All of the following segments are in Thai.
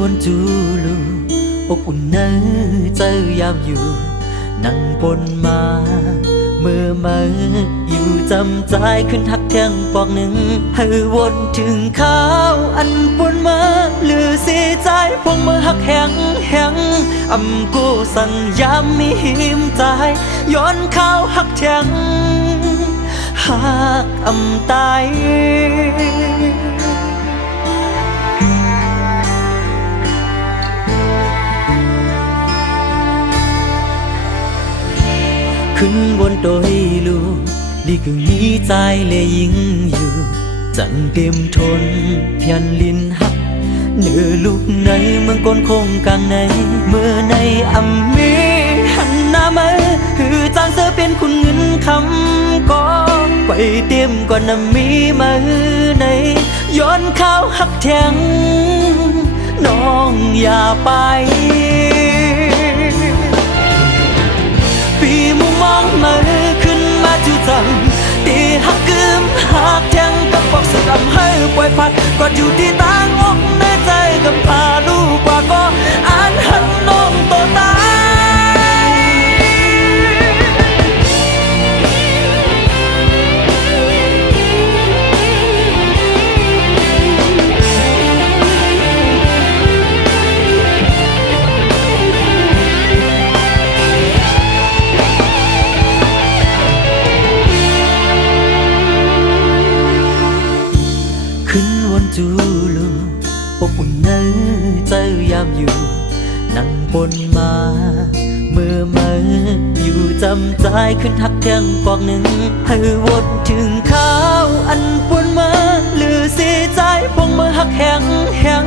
วนจูลูอบอุ่นเนื้อเจอยามอยู่นั่งปนมาเมื่อมาอยู่จำใจขึ้นทักแทงปอกหนึ่งให้วนถึงข้าวอันปนมาหรือเสียใจพงมือหักแหงแหงอำกูสั่งยามมีหิมใจย้อนข้าวหักแทงหักอำตายขึ้นบนโดยลูลีกึ่งนี้ใจเลยยิงอยู่จังเต็มทนเพียนลินหักเนื้อลูกในเมืองก้นคงกลางในเมื่อในอัมมีหันหน้ามาคือจางเสือเป็นคุณเงินคำก็ไปเต็มก่อนน้ำมีมาในย้อนข้าวหักแทงน้องอย่าไปปีมุมมองมาขึ้นมาจู่จังตีหักกึมหักแทงกับบอกสลับให้ปล่อยพัดกอดอยู่ที่ต่างอกในใจกับพาลูกกว่าก็อ่านหันน้องโตตายขึ้นวนจูลูอบอุ่นเนื้อเจอยามอยู่นั่งปนมาเมื่อมาอยู่จำใจขึ้นทักแทงปอกหนึ่งให้วนถึงข้าวอันปนมาหรือเสียใจพงมือหักแหงแหง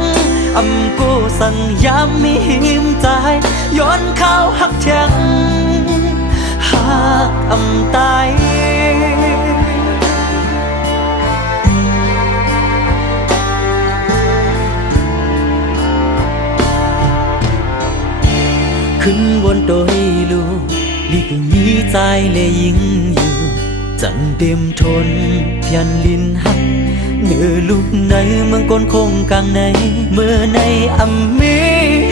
อำกูสั่งยามมีหิมใจย้อนข้าวหักแทงหักอำตายขึ้นบนโดยลูลีกึ่งนี้ใจเลยยิงอยู่จังเต็มทนเพียนลินหักเนื้อลูกในเมืองก้นคงกลางในเมื่อในอัมมี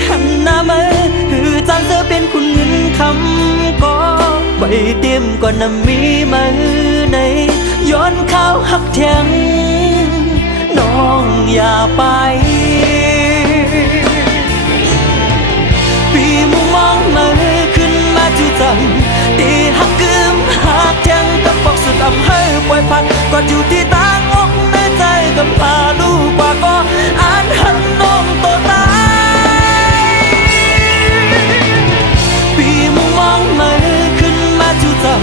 หันหน้ามาคือจางเสือเป็นคุณเงินคำก็ไปเต็มก่อนน้ำมีมาในย้อนข้าวหักแทงน้องอย่าไปปีมุมมองมาขึ้นมาจู่จังตีหักกึมหักแทงกับบอกสุดอำให้ปล่อยพัดกอดอยู่ที่ต่างอกในใจกับพาลูกกว่าก็อ่านหันน้องโตตายปีมุมมองมาขึ้นมาจู่จัง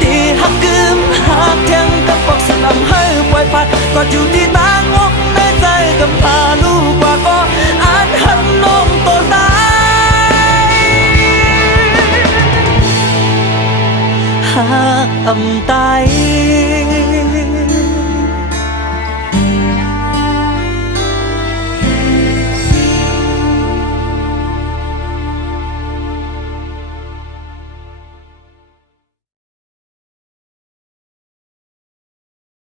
ตีหักกึมหักแทงกับบอกสุดอำให้ปล่อยพัดกอดอยู่ที่ต่างอกในใจกับพาลูกกว่าก็อ่านหันน้องโตตายหักอำตา